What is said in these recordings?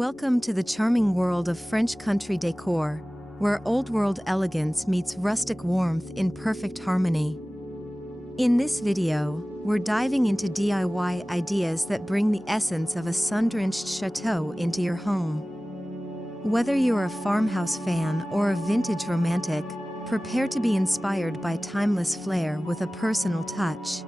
Welcome to the charming world of French country decor, where old-world elegance meets rustic warmth in perfect harmony. In this video, we're diving into DIY ideas that bring the essence of a sun-drenched chateau into your home. Whether you're a farmhouse fan or a vintage romantic, prepare to be inspired by timeless flair with a personal touch.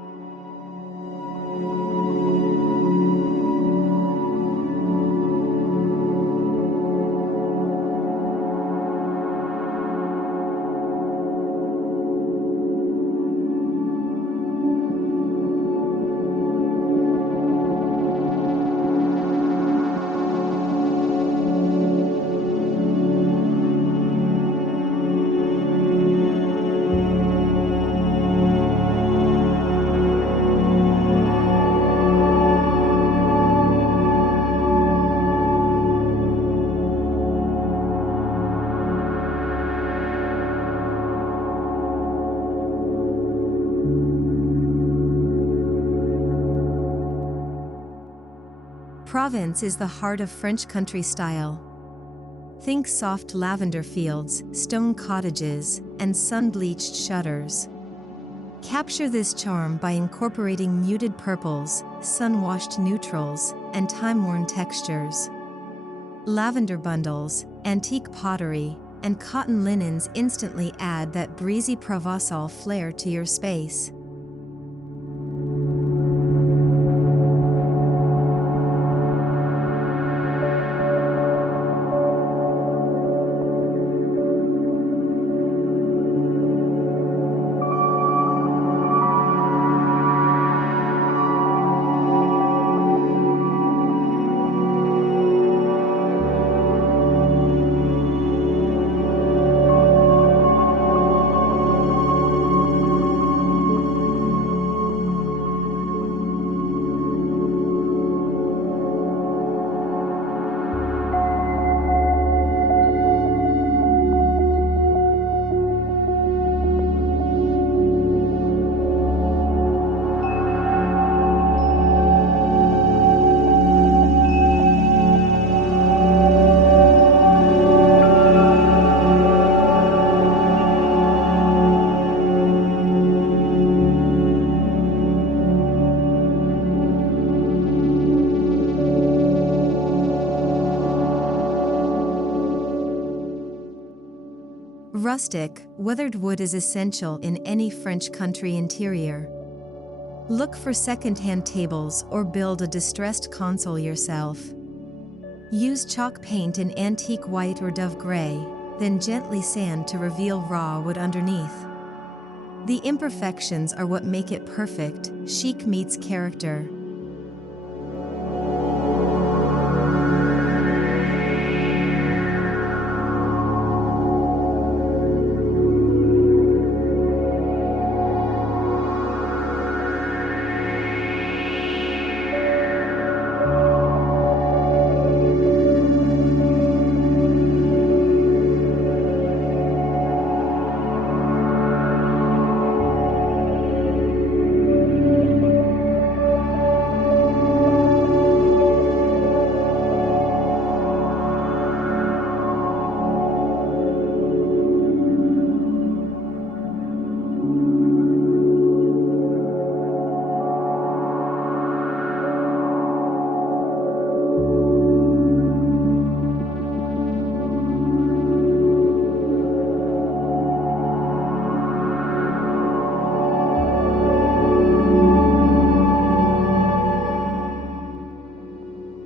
Provence is the heart of French country style. Think soft lavender fields, stone cottages, and sun-bleached shutters. Capture this charm by incorporating muted purples, sun-washed neutrals, and time-worn textures. Lavender bundles, antique pottery, and cotton linens instantly add that breezy Provençal flair to your space. Rustic, weathered wood is essential in any French country interior. Look for second-hand tables or build a distressed console yourself. Use chalk paint in antique white or dove gray, then gently sand to reveal raw wood underneath. The imperfections are what make it perfect. Chic meets character.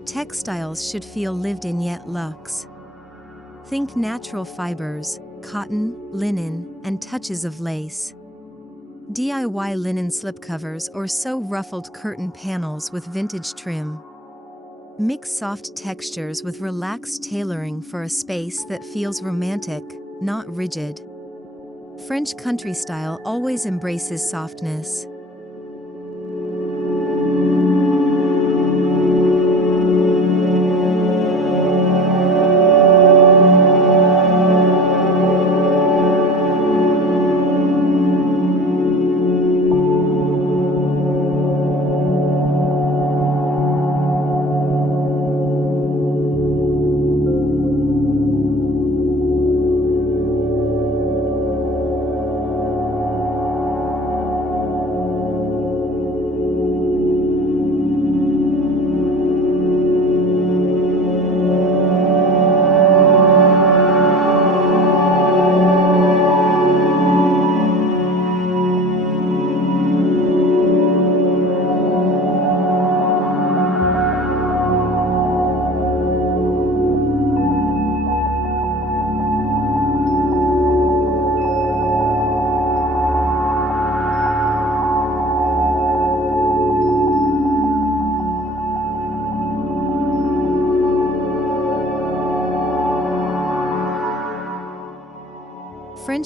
Textiles should feel lived in yet luxe. Think natural fibers, cotton, linen, and touches of lace. DIY linen slipcovers or sew ruffled curtain panels with vintage trim. Mix soft textures with relaxed tailoring for a space that feels romantic, not rigid. French country style always embraces softness.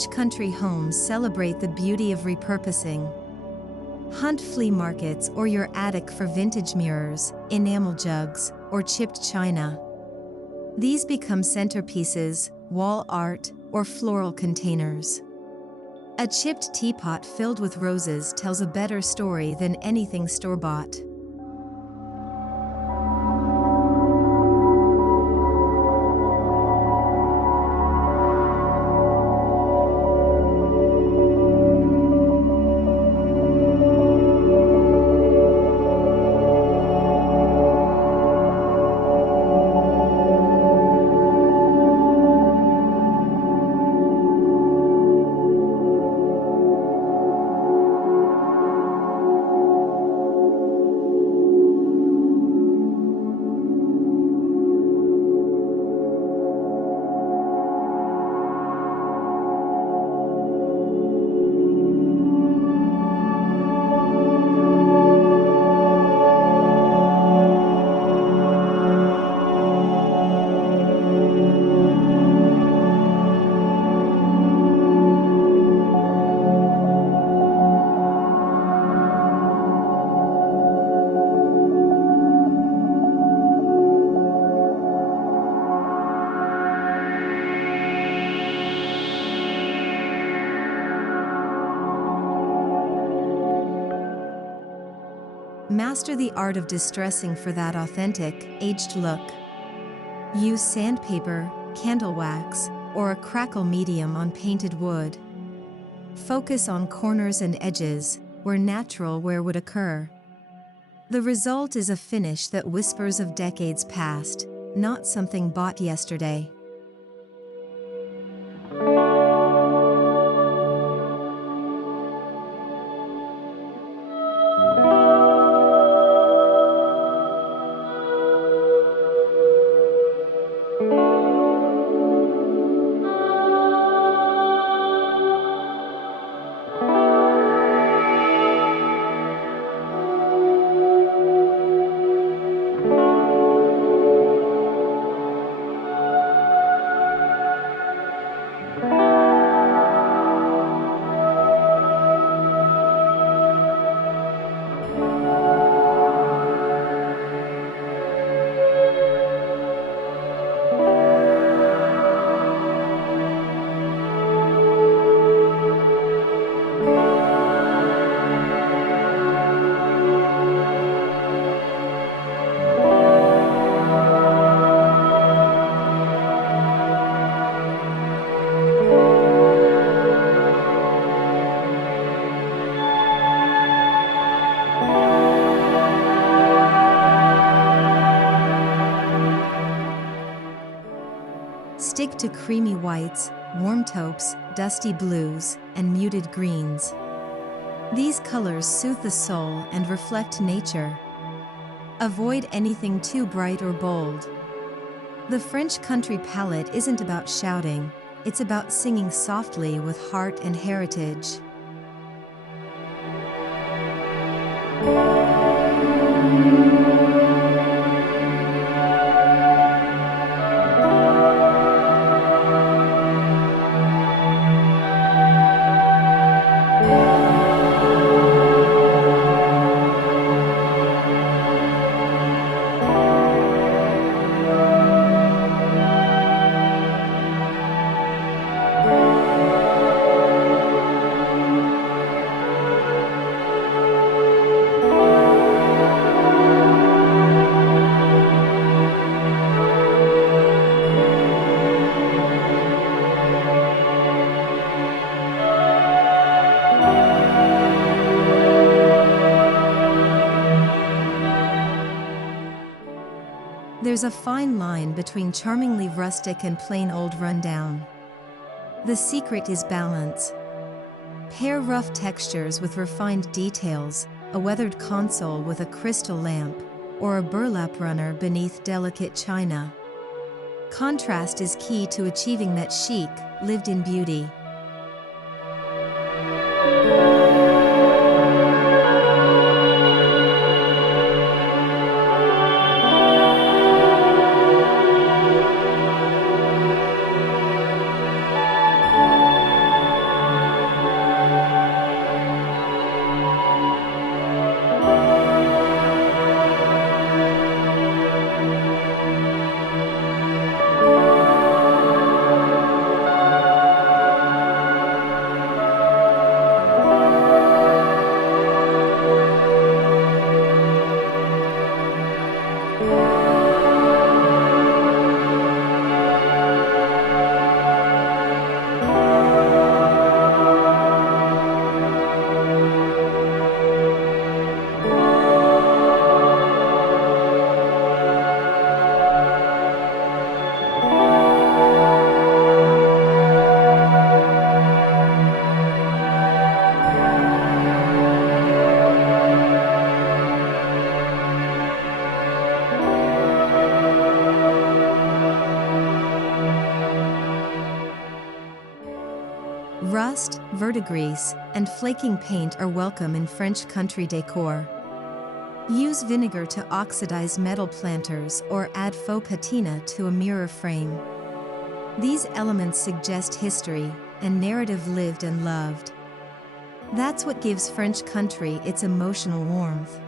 French country homes celebrate the beauty of repurposing. Hunt flea markets or your attic for vintage mirrors, enamel jugs, or chipped china. These become centerpieces, wall art, or floral containers. A chipped teapot filled with roses tells a better story than anything store-bought. Master the art of distressing for that authentic, aged look. Use sandpaper, candle wax, or a crackle medium on painted wood. Focus on corners and edges, where natural wear would occur. The result is a finish that whispers of decades past, not something bought yesterday. Stick to creamy whites, warm taupes, dusty blues, and muted greens. These colors soothe the soul and reflect nature. Avoid anything too bright or bold. The French country palette isn't about shouting, it's about singing softly with heart and heritage. There's a fine line between charmingly rustic and plain old rundown. The secret is balance. Pair rough textures with refined details, a weathered console with a crystal lamp, or a burlap runner beneath delicate china. Contrast is key to achieving that chic, lived-in beauty. verdigris, and flaking paint are welcome in French country decor. Use vinegar to oxidize metal planters or add faux patina to a mirror frame. These elements suggest history and narrative lived and loved. That's what gives French country its emotional warmth.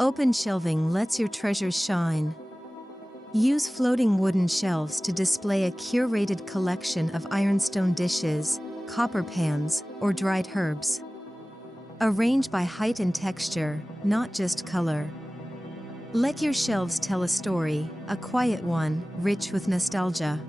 Open shelving lets your treasures shine. Use floating wooden shelves to display a curated collection of ironstone dishes, copper pans, or dried herbs. Arrange by height and texture, not just color. Let your shelves tell a story, a quiet one, rich with nostalgia.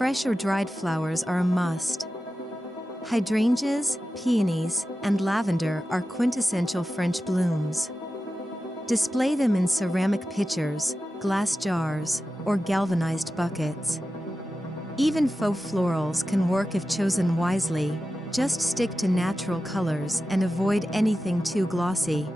Fresh or dried flowers are a must. Hydrangeas, peonies, and lavender are quintessential French blooms. Display them in ceramic pitchers, glass jars, or galvanized buckets. Even faux florals can work if chosen wisely. Just stick to natural colors and avoid anything too glossy.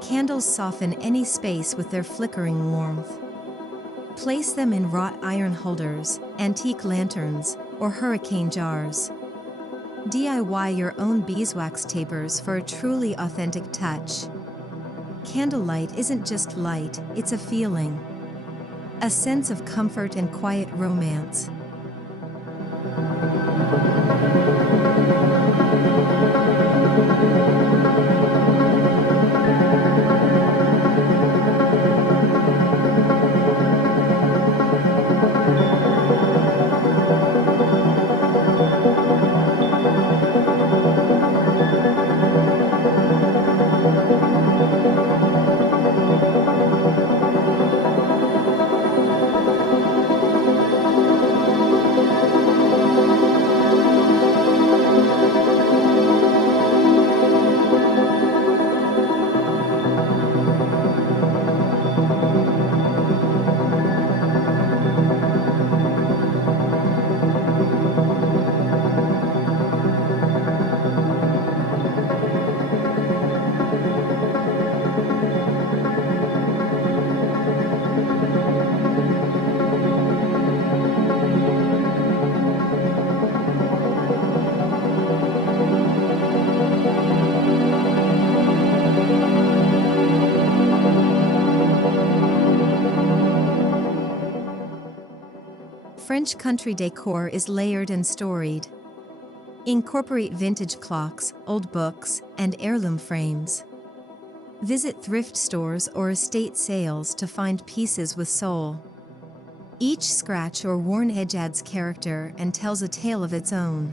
Candles soften any space with their flickering warmth. Place them in wrought iron holders, antique lanterns, or hurricane jars. DIY your own beeswax tapers for a truly authentic touch. Candlelight isn't just light, it's a feeling. A sense of comfort and quiet romance. French Country Decor is layered and storied. Incorporate vintage clocks, old books, and heirloom frames. Visit thrift stores or estate sales to find pieces with soul. Each scratch or worn edge adds character and tells a tale of its own.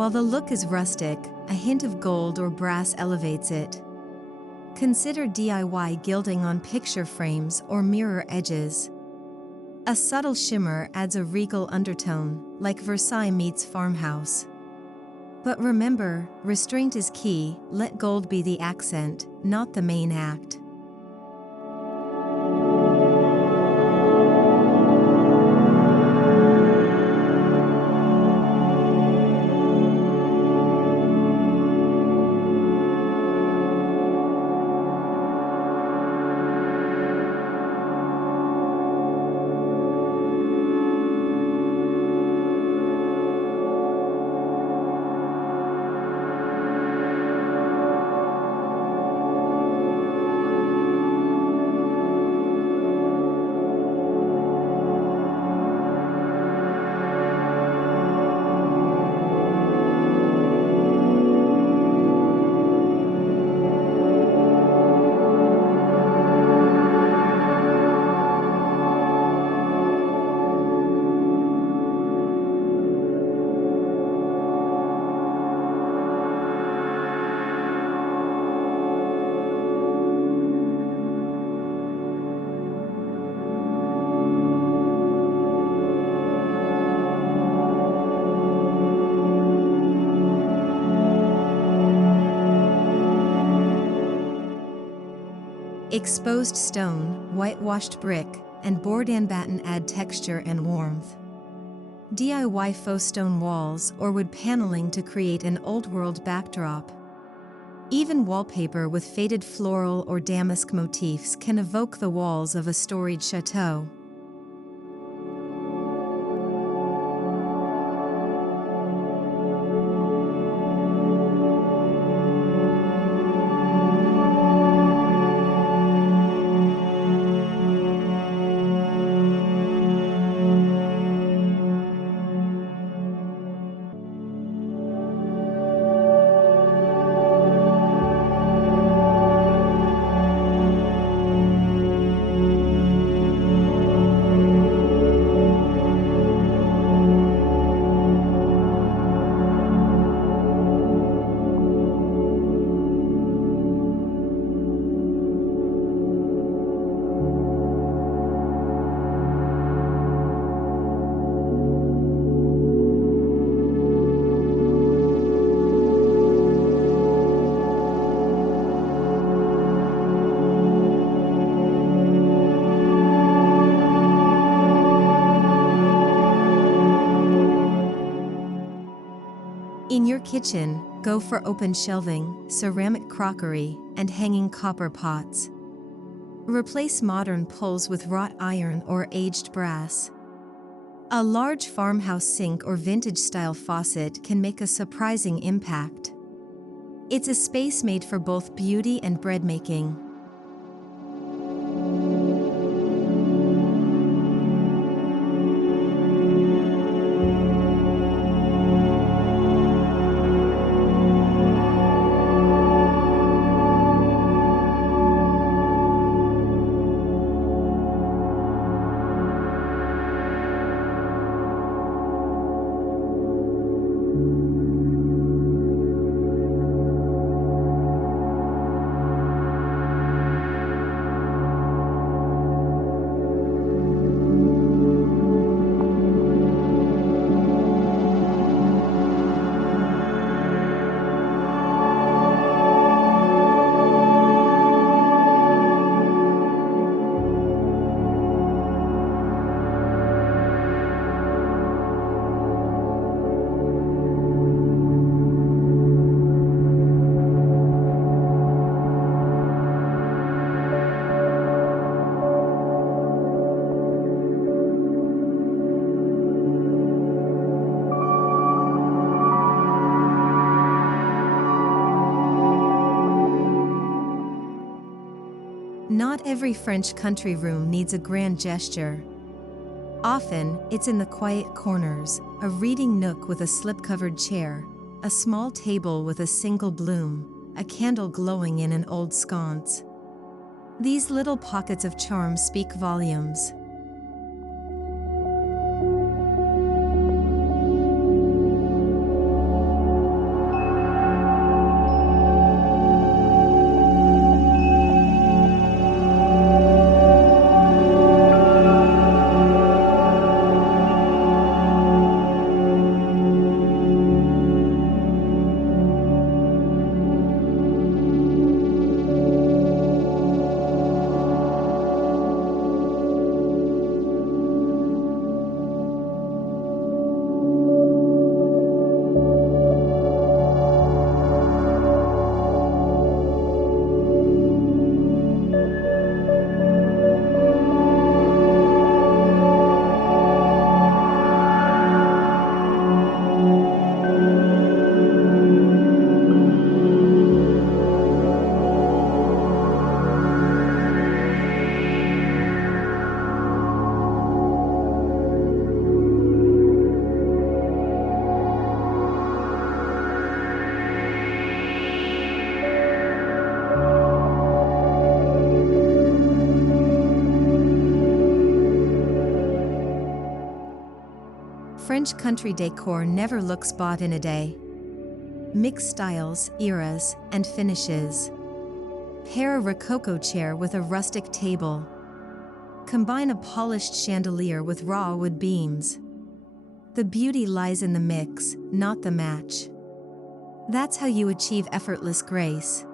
While the look is rustic, a hint of gold or brass elevates it. Consider DIY gilding on picture frames or mirror edges. A subtle shimmer adds a regal undertone, like Versailles meets Farmhouse. But remember, restraint is key. Let gold be the accent, not the main act. Exposed stone, whitewashed brick, and board and batten add texture and warmth. DIY faux stone walls or wood paneling to create an old-world backdrop. Even wallpaper with faded floral or damask motifs can evoke the walls of a storied chateau. kitchen, go for open shelving, ceramic crockery, and hanging copper pots. Replace modern pulls with wrought iron or aged brass. A large farmhouse sink or vintage-style faucet can make a surprising impact. It's a space made for both beauty and bread making. Not every French country room needs a grand gesture. Often, it's in the quiet corners, a reading nook with a slip-covered chair, a small table with a single bloom, a candle glowing in an old sconce. These little pockets of charm speak volumes. French country decor never looks bought in a day. Mix styles, eras, and finishes. Pair a rococo chair with a rustic table. Combine a polished chandelier with raw wood beams. The beauty lies in the mix, not the match. That's how you achieve effortless grace.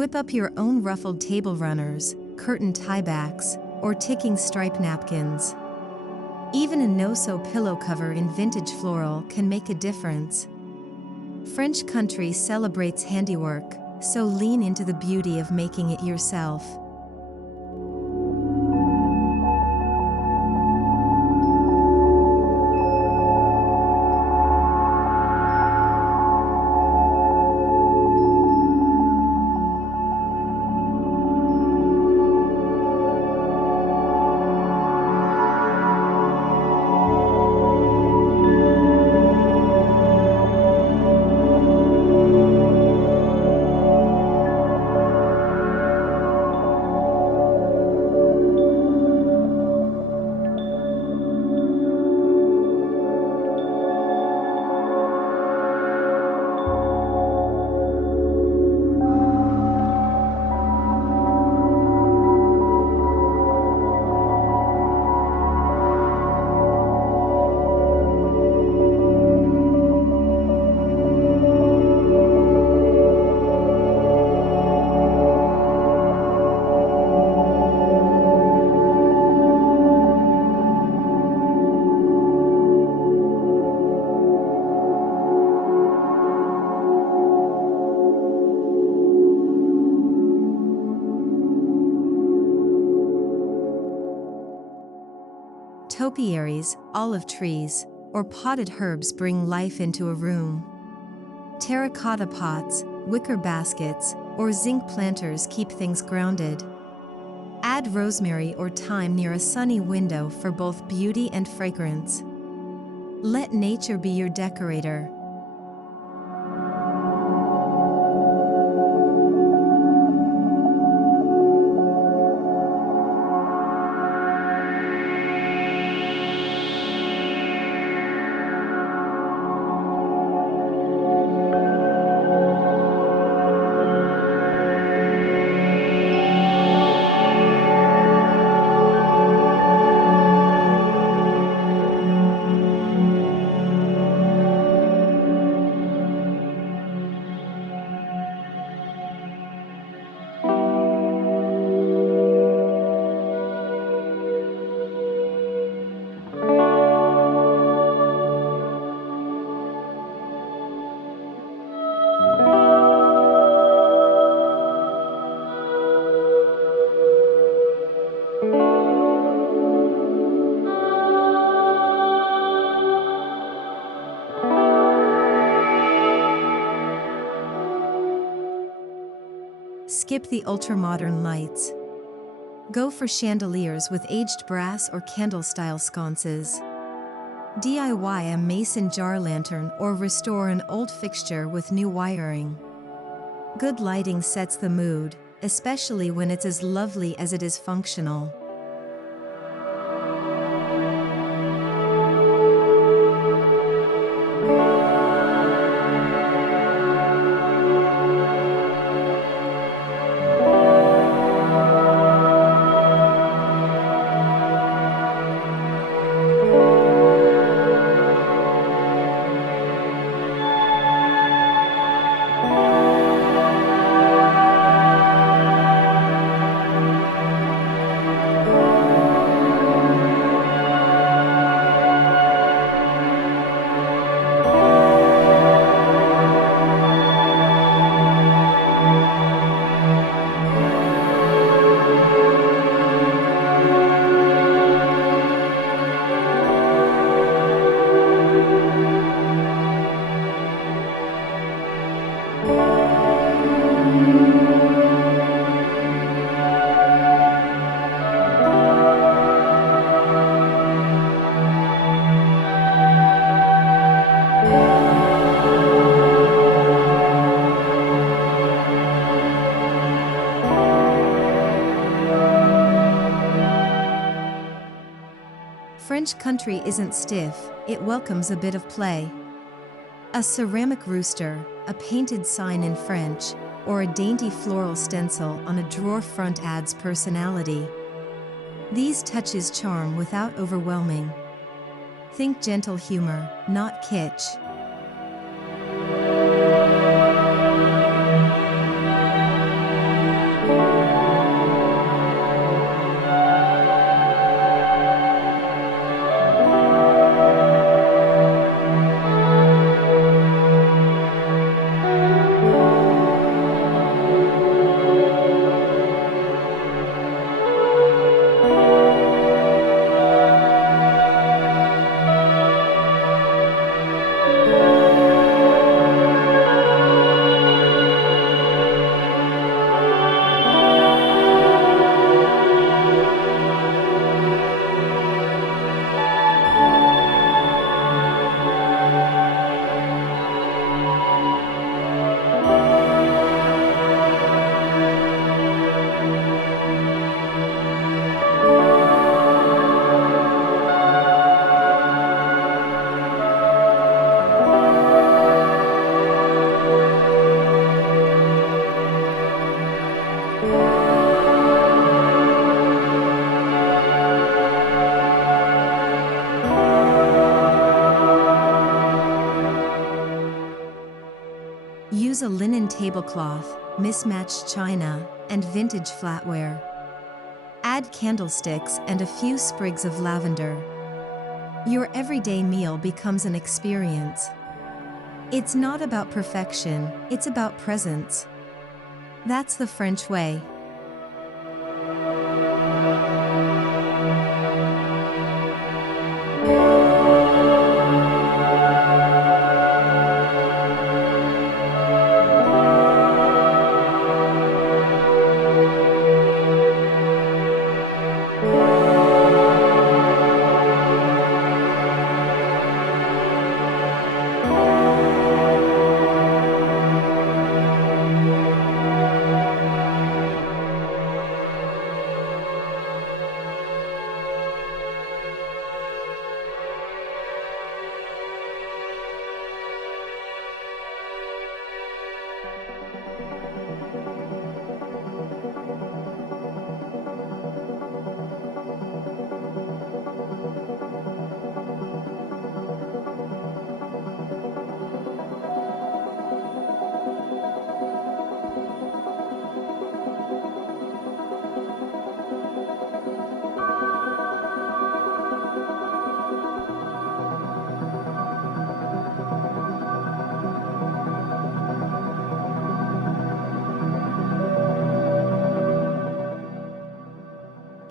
Whip up your own ruffled table runners, curtain tiebacks, or ticking stripe napkins. Even a no-sew pillow cover in vintage floral can make a difference. French Country celebrates handiwork, so lean into the beauty of making it yourself. Topiaries, olive trees, or potted herbs bring life into a room. Terracotta pots, wicker baskets, or zinc planters keep things grounded. Add rosemary or thyme near a sunny window for both beauty and fragrance. Let nature be your decorator. Skip the ultra-modern lights. Go for chandeliers with aged brass or candle-style sconces. DIY a mason jar lantern or restore an old fixture with new wiring. Good lighting sets the mood, especially when it's as lovely as it is functional. French Country isn't stiff, it welcomes a bit of play. A ceramic rooster, a painted sign in French, or a dainty floral stencil on a drawer front adds personality. These touches charm without overwhelming. Think gentle humor, not kitsch. tablecloth, mismatched china, and vintage flatware. Add candlesticks and a few sprigs of lavender. Your everyday meal becomes an experience. It's not about perfection, it's about presence. That's the French way.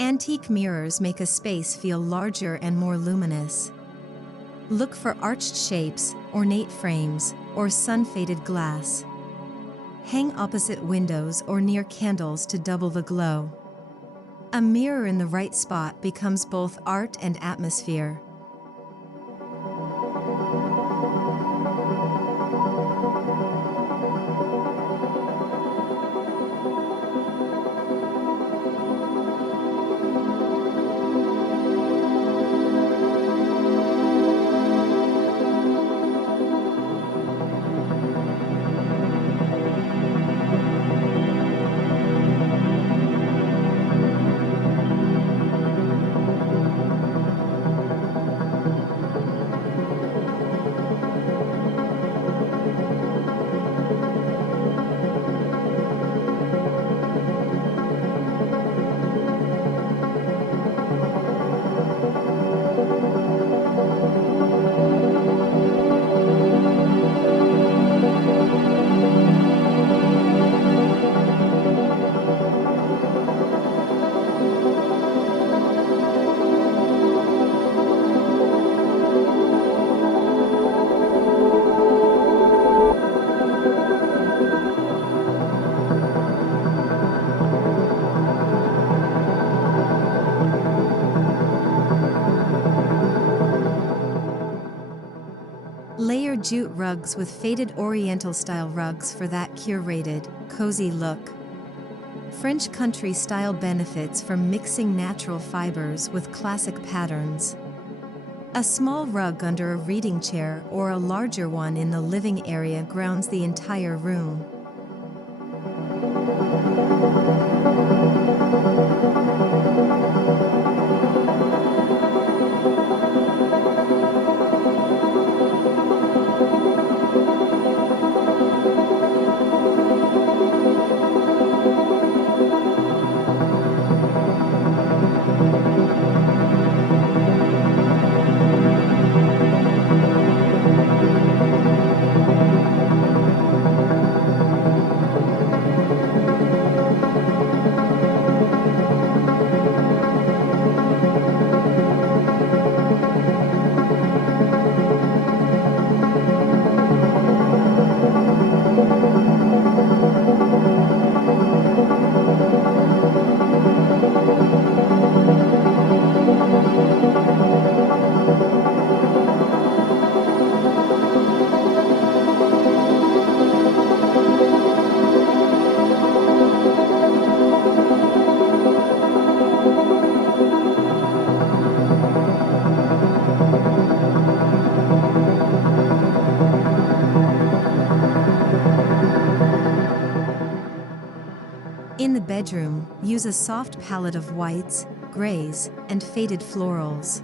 Antique mirrors make a space feel larger and more luminous. Look for arched shapes, ornate frames, or sun-faded glass. Hang opposite windows or near candles to double the glow. A mirror in the right spot becomes both art and atmosphere. Layer jute rugs with faded oriental-style rugs for that curated, cozy look. French country style benefits from mixing natural fibers with classic patterns. A small rug under a reading chair or a larger one in the living area grounds the entire room. In the bedroom, use a soft palette of whites, grays, and faded florals.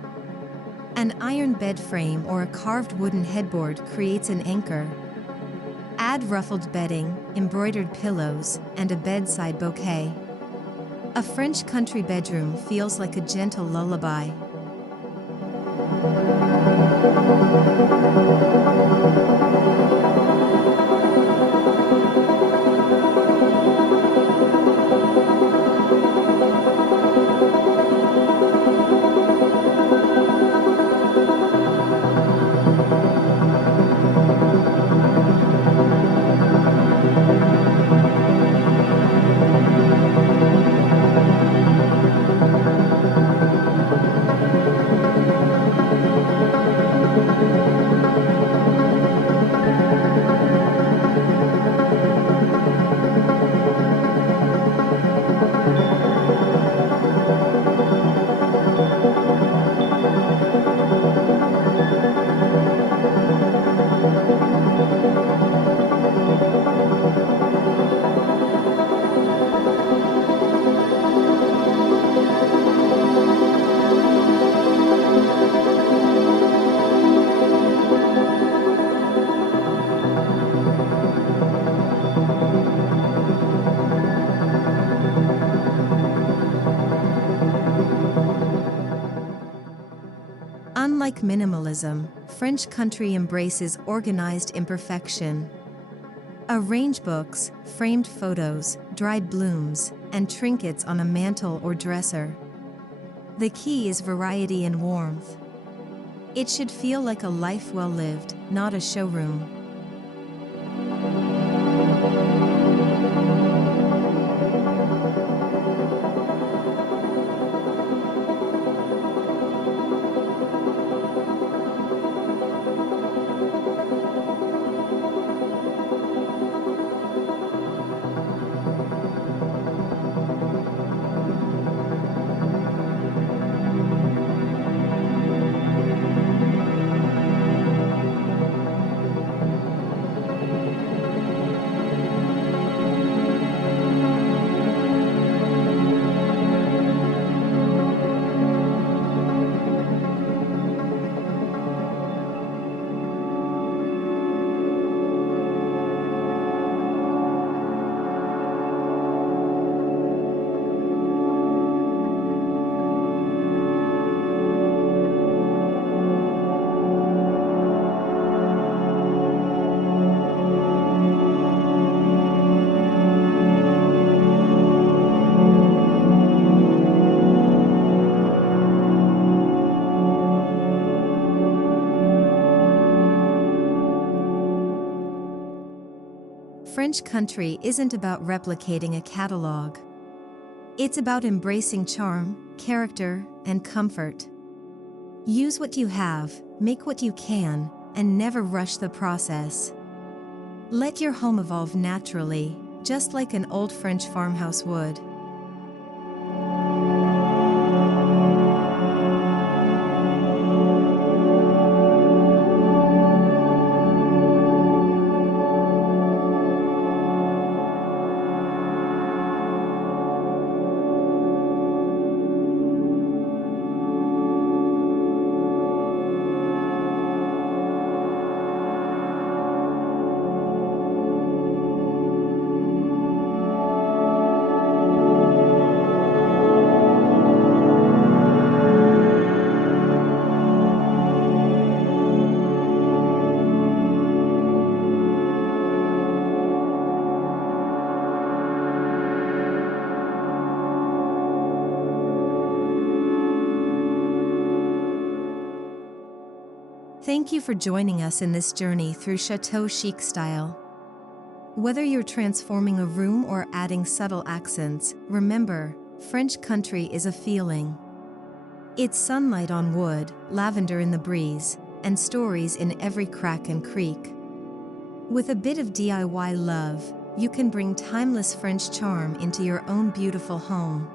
An iron bed frame or a carved wooden headboard creates an anchor. Add Add ruffled bedding, embroidered pillows, and a bedside bouquet. A French country bedroom feels like a gentle lullaby. Unlike minimalism, French country embraces organized imperfection. Arrange books, framed photos, dried blooms, and trinkets on a mantle or dresser. The key is variety and warmth. It should feel like a life well lived, not a showroom. French country isn't about replicating a catalog. It's about embracing charm, character, and comfort. Use what you have, make what you can, and never rush the process. Let your home evolve naturally, just like an old French farmhouse would. Thank you for joining us in this journey through Chateau Chic style. Whether you're transforming a room or adding subtle accents, remember, French country is a feeling. It's sunlight on wood, lavender in the breeze, and stories in every crack and creak. With a bit of DIY love, you can bring timeless French charm into your own beautiful home.